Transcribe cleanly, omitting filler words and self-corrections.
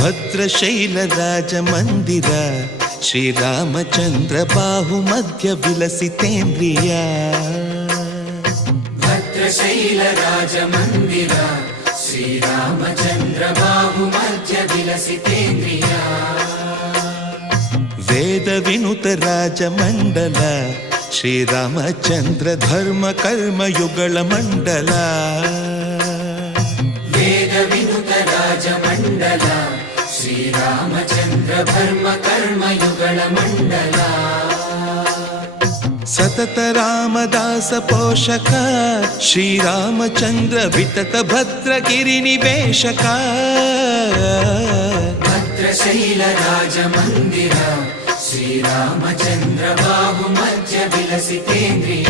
ಭದ್ರಶೈಲ ರಾಜ ಮಂದಿರ ಶ್ರೀರಾಮಚಂದ್ರ ಬಾಹುಮಧ್ಯ ವಿಲಸಿತೇಂದ್ರಿಯ. ಭದ್ರಶೈಲ ರಾಜ ಮಂದಿರ ಶ್ರೀರಾಮಚಂದ್ರ ಬಾಹುಮಧ್ಯ ವಿಲಸಿತೇಂದ್ರಿಯ. ವೇದ ವಿನುತ ರಾಜ ಮಂಡಲ ಶ್ರೀರಾಮಚಂದ್ರ ಧರ್ಮ ಕರ್ಮಯುಗಳ ಮಂಡಲ. ವೇದ ವಿನುತ ರಾಜ ಮಂಡಲ ಶ್ರೀರಾಮಚಂದ್ರ ಧರ್ಮ ಕರ್ಮಯುಗಳ ಮಂಡಲ. ಸತತ ರಾಮದಾಸ ಪೋಷಕ ಶ್ರೀರಾಮಚಂದ್ರ ವಿತತ ಭದ್ರಗಿರಿ ನಿವೇಶಕ. ಭದ್ರಶೈಲ ರಾಜ ಮಂದಿರ ಶ್ರೀರಾಮಚಂದ್ರ ಬಾಹುಮಧ್ಯ ವಿಲಸಿತೇಂದ್ರಿಯ.